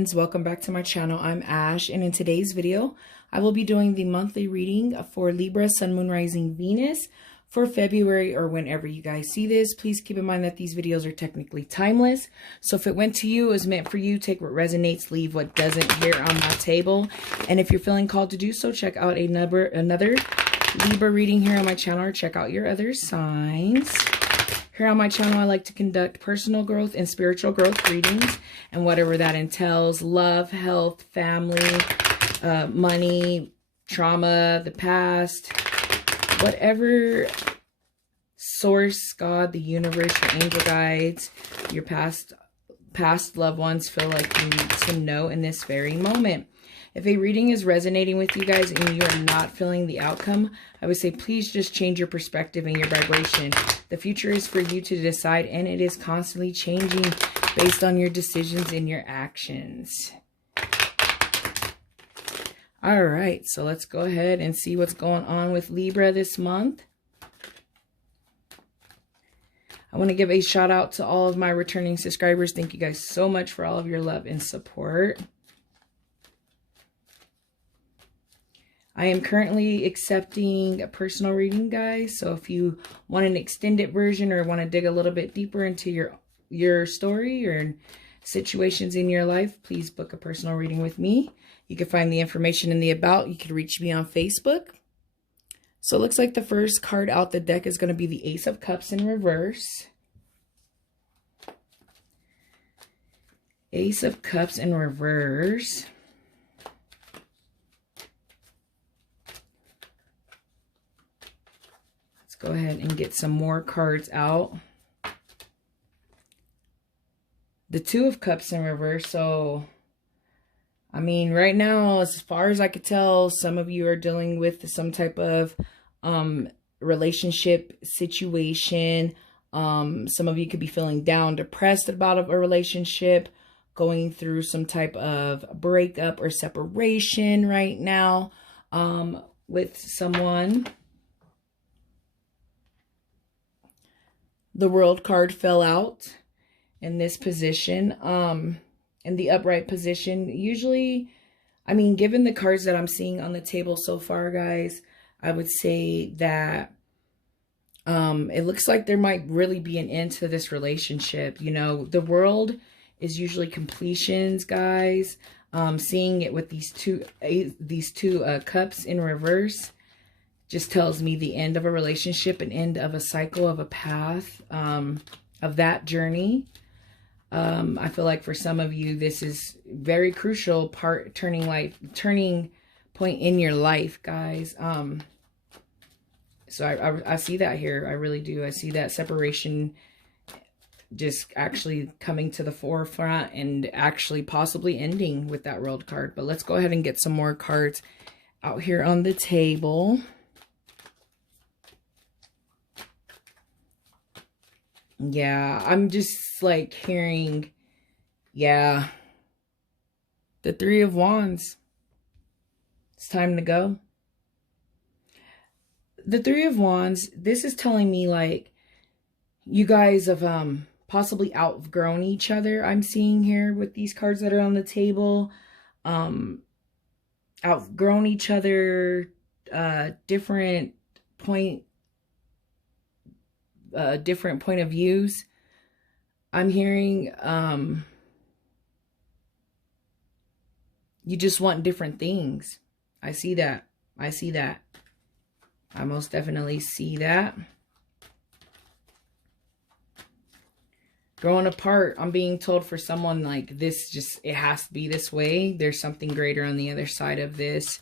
Ones, welcome back to my channel. I'm Ash, and in today's video I will be doing the monthly reading for Libra, Sun, Moon, Rising, Venus for February, or whenever you guys see this. Please keep in mind that these videos are technically timeless, so if it went to you, it was meant for you. Take what resonates, leave what doesn't here on my table. And if you're feeling called to do so, check out another Libra reading here on my channel, or check out your other signs. Here on my channel, I like to conduct personal growth and spiritual growth readings, and whatever that entails: love, health, family, money, trauma, the past, whatever source, God, the universe, your angel guides, your past loved ones feel like you need to know in this very moment. If a reading is resonating with you guys and you are not feeling the outcome, I would say please just change your perspective and your vibration. The future is for you to decide, and it is constantly changing based on your decisions and your actions. All right, so let's go ahead and see what's going on with Libra this month. I want to give a shout out to all of my returning subscribers. Thank you guys so much for all of your love and support. I am currently accepting a personal reading, guys. So if you want an extended version or want to dig a little bit deeper into your story or situations in your life, please book a personal reading with me. You can find the information in the about. You can reach me on Facebook. So it looks like the first card out the deck is going to be the Ace of Cups in reverse. Ace of Cups in reverse. Go ahead and get some more cards out. The Two of Cups in reverse. So, I mean, right now, as far as I could tell, some of you are dealing with some type of relationship situation. Some of you could be feeling down, depressed about a relationship, going through some type of breakup or separation right now with someone. The World card fell out in this position, in the upright position. Usually, I mean, given the cards that I'm seeing on the table so far, guys, I would say that it looks like there might really be an end to this relationship. You know, the World is usually completions, guys. Seeing it with these two cups in reverse just tells me the end of a relationship, an end of a cycle, of a path, of that journey. I feel like for some of you, this is very crucial turning point in your life, guys. So I see that here. I really do. I see that separation just actually coming to the forefront and actually possibly ending with that World card. But let's go ahead and get some more cards out here on the table. Yeah, I'm just like hearing, yeah, the Three of Wands. It's time to go. The Three of Wands, this is telling me like you guys have possibly outgrown each other. I'm seeing here with these cards that are on the table. Outgrown each other, different point of views. I'm hearing you just want different things. I see that. I see that. I most definitely see that. Growing apart. I'm being told for someone like this, just it has to be this way. There's something greater on the other side of this.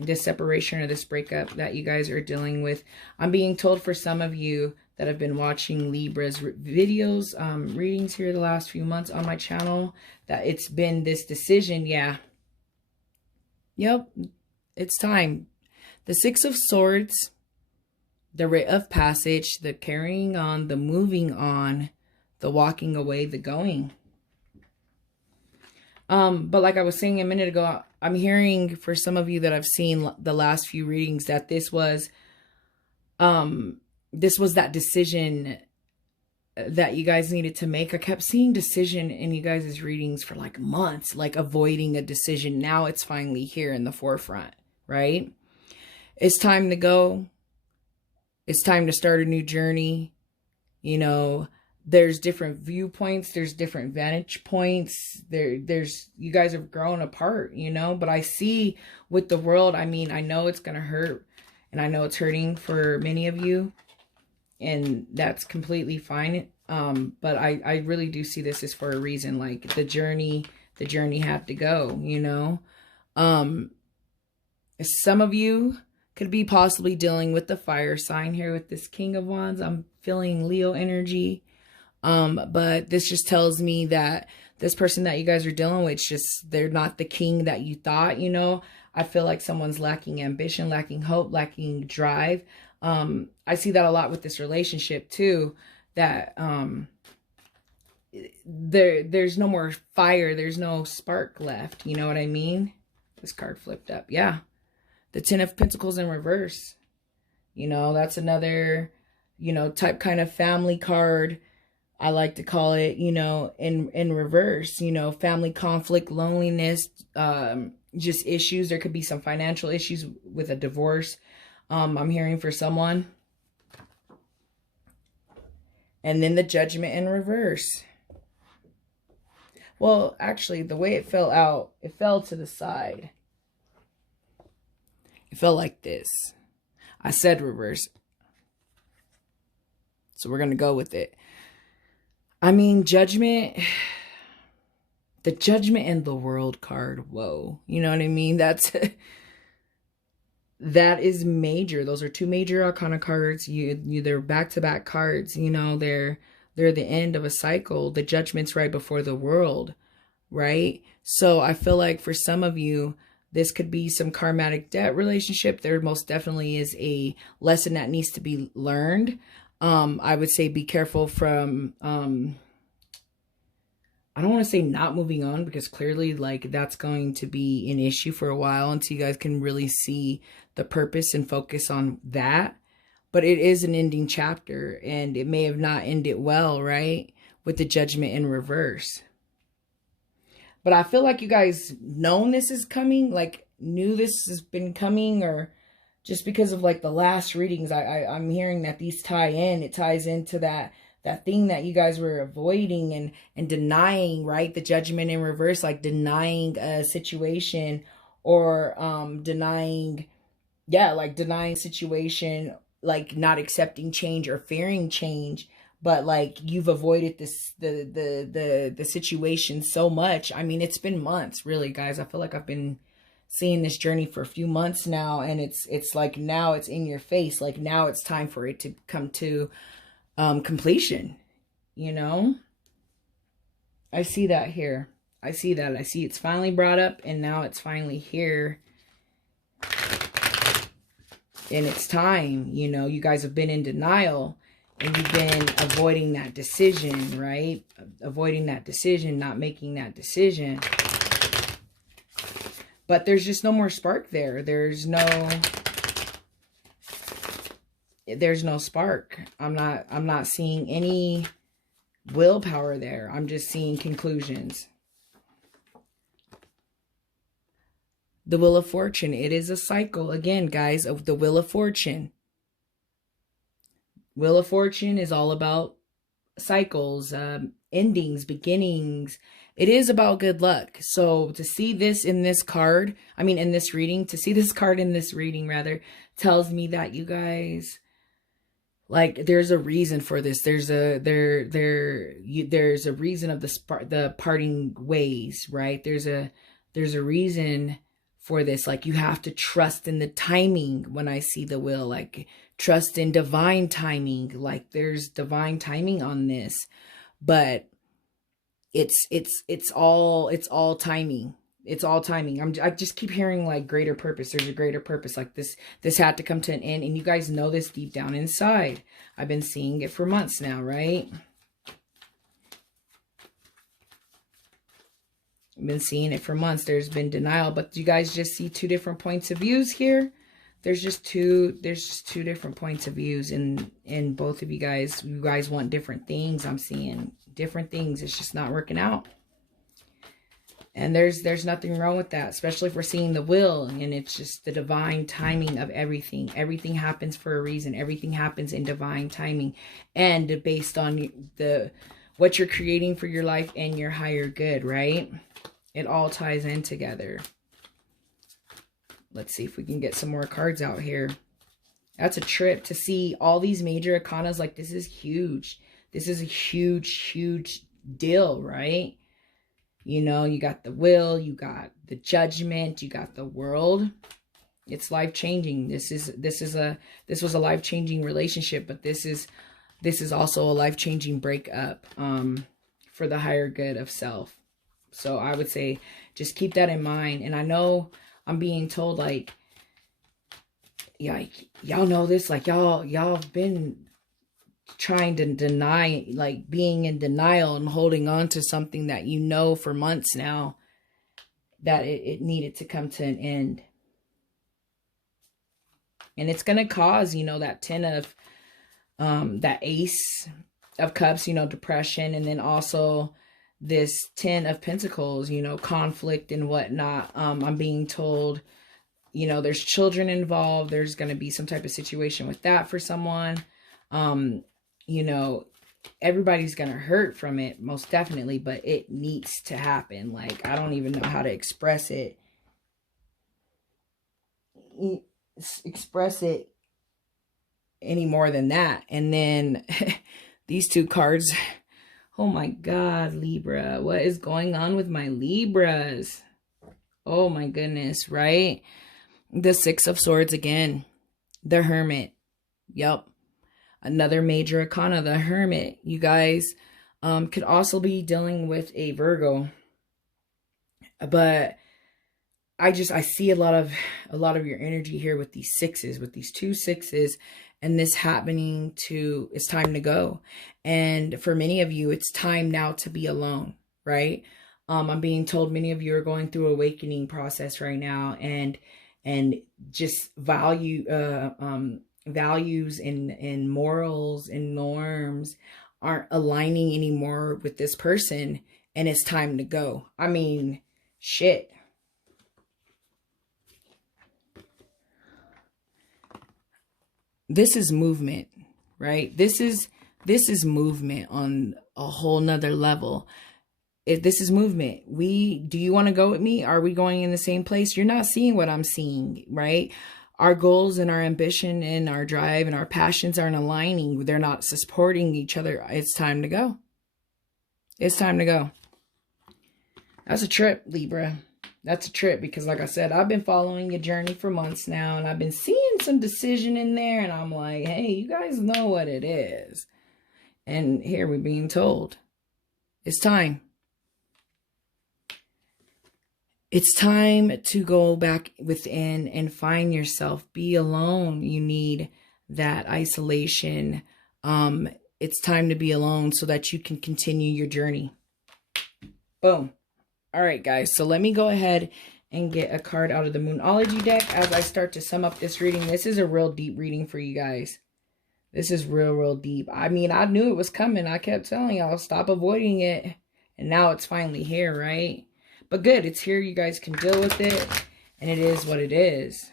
This separation or this breakup that you guys are dealing with. I'm being told for some of you that have been watching Libra's videos, readings here the last few months on my channel, that it's been this decision. Yeah. Yep. It's time. The Six of Swords, the rite of passage, the carrying on, the moving on, the walking away, the going. But like I was saying a minute ago, I'm hearing for some of you that I've seen the last few readings that this was that decision that you guys needed to make. I kept seeing decision in you guys' readings for like months, like avoiding a decision. Now it's finally here in the forefront, right? It's time to go. It's time to start a new journey. You know, there's different viewpoints. There's different vantage points. There's, you guys have grown apart, you know, but I see with the world, I mean, I know it's going to hurt, and I know it's hurting for many of you, and that's completely fine. But I really do see this as for a reason. Like the journey had to go, you know. Some of you could be possibly dealing with the fire sign here with this King of Wands. I'm feeling Leo energy. But this just tells me that this person that you guys are dealing with, just, they're not the king that you thought, you know. I feel like someone's lacking ambition, lacking hope, lacking drive. I see that a lot with this relationship too, that, there's no more fire. There's no spark left. You know what I mean? This card flipped up. Yeah. The Ten of Pentacles in reverse. You know, that's another, you know, type kind of family card. I like to call it, you know, in reverse, you know, family conflict, loneliness, just issues. There could be some financial issues with a divorce. I'm hearing for someone. And then the Judgment in reverse. Well, actually, the way it fell out, it fell to the side. It fell like this. I said reverse, so we're going to go with it. I mean, Judgment, the Judgment and the World card. Whoa. You know what I mean? That is major. Those are two major arcana cards. They're back-to-back cards. You know, they're the end of a cycle. The Judgment's right before the World, right? So I feel like for some of you, this could be some karmatic debt relationship. There most definitely is a lesson that needs to be learned. I would say be careful from, I don't want to say not moving on, because clearly like that's going to be an issue for a while until you guys can really see the purpose and focus on that. But it is an ending chapter, and it may have not ended well, right? With the Judgment in reverse. But I feel like you guys known this is coming, like knew this has been coming, or just because of like the last readings, I'm hearing that these tie in. It ties into that thing that you guys were avoiding and denying, right? The Judgment in reverse, like denying a situation, or denying situation, like not accepting change or fearing change. But like you've avoided this the situation so much. I mean, it's been months, really, guys. I feel like I've been seeing this journey for a few months now, and it's like now it's in your face. Like now it's time for it to come to completion, you know. I see that here. I see that. I see it's finally brought up, and now it's finally here, and it's time. You know, you guys have been in denial, and you've been avoiding that decision, right? Avoiding that decision, not making that decision. But there's just no more spark there. There's no spark. I'm not seeing any willpower there. I'm just seeing conclusions. The Wheel of Fortune. It is a cycle, again, guys, of the Wheel of Fortune. Wheel of Fortune is all about cycles, endings, beginnings. It is about good luck. So to see this in this card, I mean, in this reading, to see this card in this reading, rather, tells me that you guys, like, there's a reason for this. There's a reason of the parting ways, right? There's a reason for this. Like, you have to trust in the timing. When I see the wheel, like, trust in divine timing. Like, there's divine timing on this, but it's all timing. It's all timing. I just keep hearing like greater purpose. There's a greater purpose. Like this had to come to an end, and you guys know this deep down inside. I've been seeing it for months now, right? I've been seeing it for months. There's been denial, but you guys just see two different points of views here. there's just two different points of views in both of you guys. You guys want different things. I'm seeing different things. It's just not working out. And there's nothing wrong with that, especially if we're seeing the will, and it's just the divine timing of everything. Everything happens for a reason. Everything happens in divine timing and based on what you're creating for your life and your higher good, right? It all ties in together. Let's see if we can get some more cards out here. That's a trip to see all these major arcanas. Like, this is huge. This is a huge, huge deal, right? You know, you got the will, you got the judgment, you got the world. It's life-changing. This was a life-changing relationship, but this is also a life-changing breakup for the higher good of self. So I would say just keep that in mind. And I know I'm being told, like, yeah, y'all know this, like y'all have been trying to deny, like being in denial and holding on to something that you know for months now that it needed to come to an end. And it's going to cause, you know, that 10 of, that Ace of Cups, you know, depression. And then also this 10 of Pentacles, you know, conflict and whatnot. I'm being told, you know, there's children involved. There's going to be some type of situation with that for someone. You know, everybody's going to hurt from it, most definitely, but it needs to happen. Like, I don't even know how to express it. Express it any more than that. And then these two cards, oh my God, Libra, what is going on with my Libras? Oh my goodness, right? The Six of Swords again, the Hermit. Yep. Another major arcana, the Hermit. You guys could also be dealing with a Virgo, but I see a lot of your energy here with these sixes, with these two sixes, and this happening to, it's time to go. And for many of you, it's time now to be alone, right? I'm being told many of you are going through awakening process right now, and just values and morals and norms aren't aligning anymore with this person, and it's time to go. I mean, shit. This is movement, right? This is movement on a whole nother level. If this is movement, do you want to go with me? Are we going in the same place? You're not seeing what I'm seeing, right? Our goals and our ambition and our drive and our passions aren't aligning. They're not supporting each other. It's time to go. It's time to go. That's a trip, Libra. That's a trip, because like I said, I've been following your journey for months now, and I've been seeing some decision in there, and I'm like, hey, you guys know what it is. And here we're being told it's time. It's time to go back within and find yourself. Be alone. You need that isolation. It's time to be alone so that you can continue your journey. Boom. All right, guys. So let me go ahead and get a card out of the Moonology deck as I start to sum up this reading. This is a real deep reading for you guys. This is real deep. I mean, I knew it was coming. I kept telling y'all, stop avoiding it. And now it's finally here, right? But good, it's here. You guys can deal with it. And it is what it is.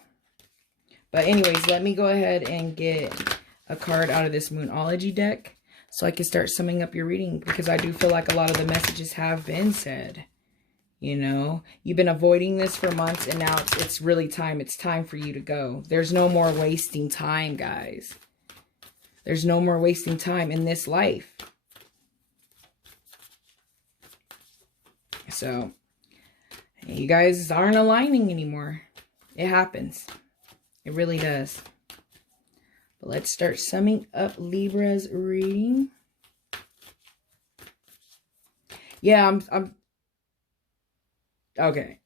But anyways, let me go ahead and get a card out of this Moonology deck so I can start summing up your reading, because I do feel like a lot of the messages have been said. You know, you've been avoiding this for months, and now it's really time. It's time for you to go. There's no more wasting time, guys. There's no more wasting time in this life. So, you guys aren't aligning anymore. It happens. It really does. But let's start summing up Libra's reading. Yeah, I'm okay.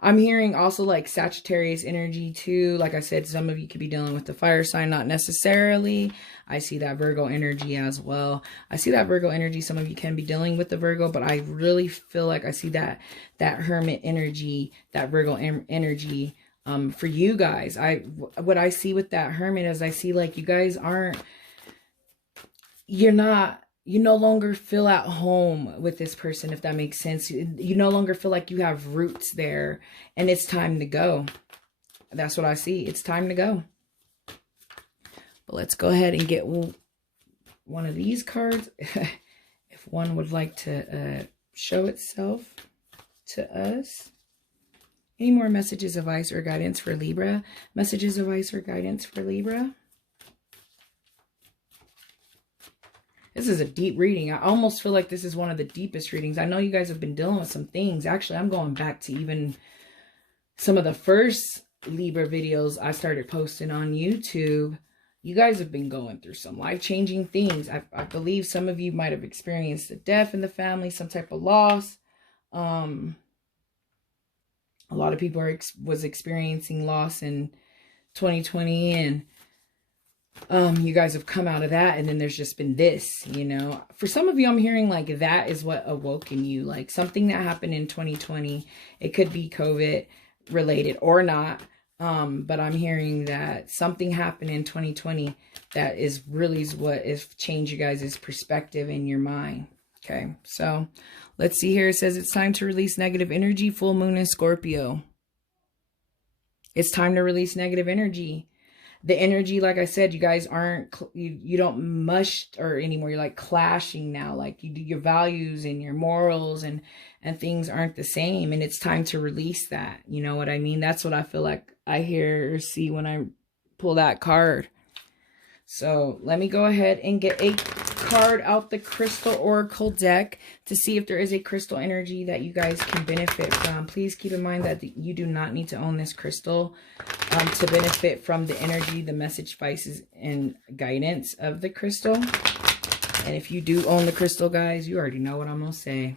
I'm hearing also like Sagittarius energy too. Like I said, some of you could be dealing with the fire sign, not necessarily. I see that Virgo energy as well. I see that Virgo energy. Some of you can be dealing with the Virgo, but I really feel like I see that Hermit energy, that Virgo energy For you guys, what I see with that Hermit is I see like you guys you no longer feel at home with this person, if that makes sense. You no longer feel like you have roots there, and it's time to go. That's what I see. It's time to go. But let's go ahead and get one of these cards. If one would like to show itself to us. Any more messages, advice, or guidance for Libra? Messages, advice, or guidance for Libra? This is a deep reading. I almost feel like this is one of the deepest readings. I know you guys have been dealing with some things. Actually, I'm going back to even some of the first Libra videos I started posting on YouTube. You guys have been going through some life-changing things. I believe some of you might have experienced a death in the family, some type of loss. A lot of people was experiencing loss in 2020, and you guys have come out of that, and then there's just been this, you know. For some of you, I'm hearing like that is what awoke in you, like something that happened in 2020. It could be COVID related or not, but I'm hearing that something happened in 2020 that is really what is changed you guys' perspective in your mind. Okay, so let's see here. It says it's time to release negative energy. Full moon in Scorpio. It's time to release negative energy. The energy, like I said, you guys aren't, you don't mush or anymore. You're like clashing now. Like your values and your morals and things aren't the same. And it's time to release that. You know what I mean? That's what I feel like I hear or see when I pull that card. So let me go ahead and get a card out the Crystal Oracle deck to see if there is a crystal energy that you guys can benefit from. Please keep in mind that you do not need to own this crystal to benefit from the energy, the message, spices, and guidance of the crystal. And if you do own the crystal, guys, you already know what I'm going to say.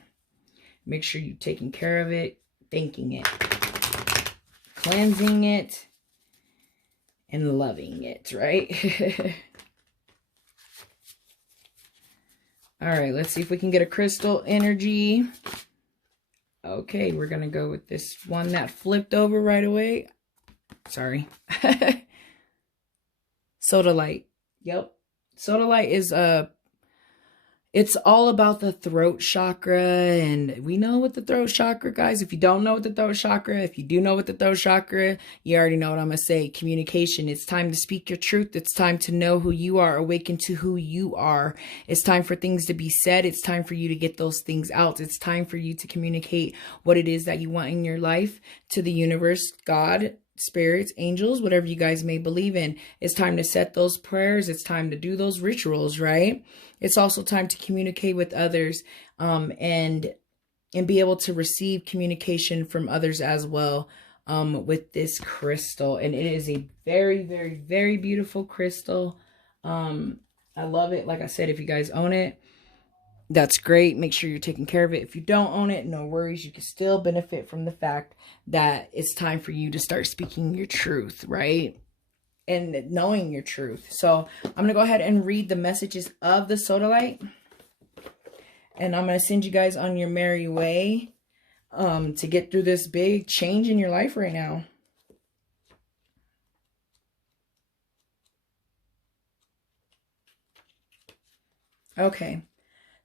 Make sure you're taking care of it, thanking it, cleansing it, and loving it, right? All right, let's see if we can get a crystal energy. Okay, we're going to go with this one that flipped over right away. Sorry. Sodalite. Yep. Sodalite is it's all about the throat chakra, and we know what the throat chakra, guys. If you don't know what the throat chakra, if you do know what the throat chakra, you already know what I'm going to say. Communication. It's time to speak your truth. It's time to know who you are, awaken to who you are. It's time for things to be said. It's time for you to get those things out. It's time for you to communicate what it is that you want in your life to the universe, God, spirits, angels, whatever you guys may believe in. It's time to set those prayers. It's time to do those rituals, right? It's also time to communicate with others and be able to receive communication from others as well with this crystal. And it is a very, very, very beautiful crystal. I love it. Like I said, if you guys own it, that's great. Make sure you're taking care of it. If you don't own it, no worries. You can still benefit from the fact that it's time for you to start speaking your truth, right? And knowing your truth. So I'm going to go ahead and read the messages of the Sodalite. And I'm going to send you guys on your merry way to get through this big change in your life right now. Okay.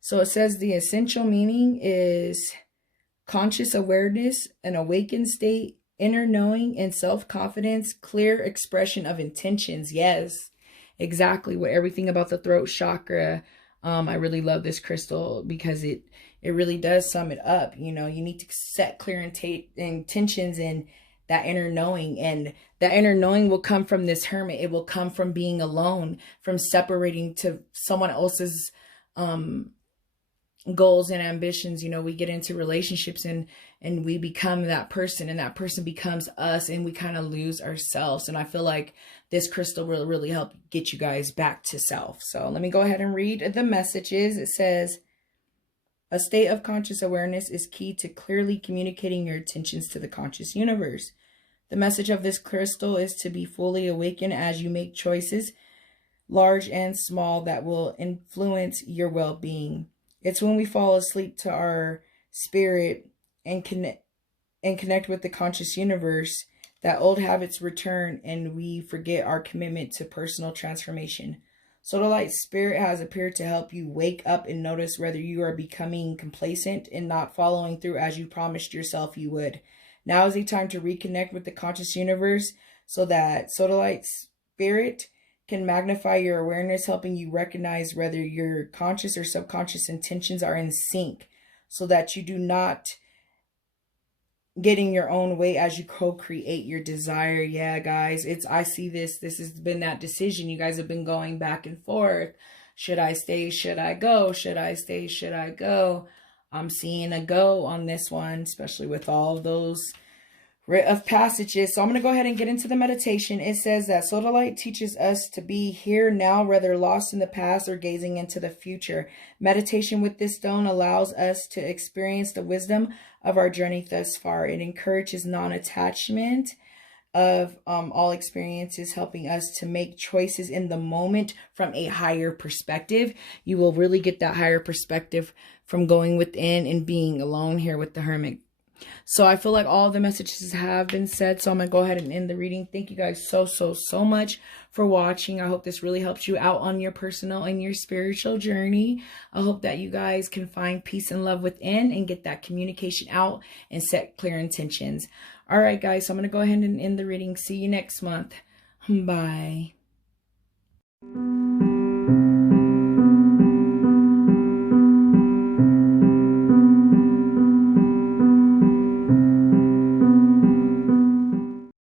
So it says the essential meaning is conscious awareness, an awakened state, inner knowing, and self-confidence, clear expression of intentions. Yes, exactly what everything about the throat chakra. I really love this crystal because it really does sum it up. You know, you need to set clear intentions and that inner knowing, and that inner knowing will come from this Hermit. It will come from being alone, from separating to someone else's goals and ambitions. You know, we get into relationships and we become that person, and that person becomes us, and we kind of lose ourselves. And I feel like this crystal will really help get you guys back to self. So let me go ahead and read the messages. It says, a state of conscious awareness is key to clearly communicating your intentions to the conscious universe. The message of this crystal is to be fully awakened as you make choices, large and small, that will influence your well-being. It's when we fall asleep to our spirit and connect with the conscious universe that old habits return and we forget our commitment to personal transformation. Sodalite spirit has appeared to help you wake up and notice whether you are becoming complacent and not following through as you promised yourself you would. Now is the time to reconnect with the conscious universe so that Sodalite spirit can magnify your awareness, helping you recognize whether your conscious or subconscious intentions are in sync so that you do not get in your own way as you co-create your desire. Yeah, guys, I see this has been that decision. You guys have been going back and forth. Should I stay? Should I go? Should I stay? Should I go? I'm seeing a go on this one, especially with all of those of passages. So I'm going to go ahead and get into the meditation. It says that Sodalite teaches us to be here now, whether lost in the past or gazing into the future. Meditation with this stone allows us to experience the wisdom of our journey thus far. It encourages non-attachment of all experiences, helping us to make choices in the moment from a higher perspective. You will really get that higher perspective from going within and being alone here with the Hermit. So I feel like all the messages have been said. So I'm going to go ahead and end the reading. Thank you guys so much for watching. I hope this really helps you out on your personal and your spiritual journey. I hope that you guys can find peace and love within and get that communication out and set clear intentions. All right, guys. So I'm going to go ahead and end the reading. See you next month. Bye.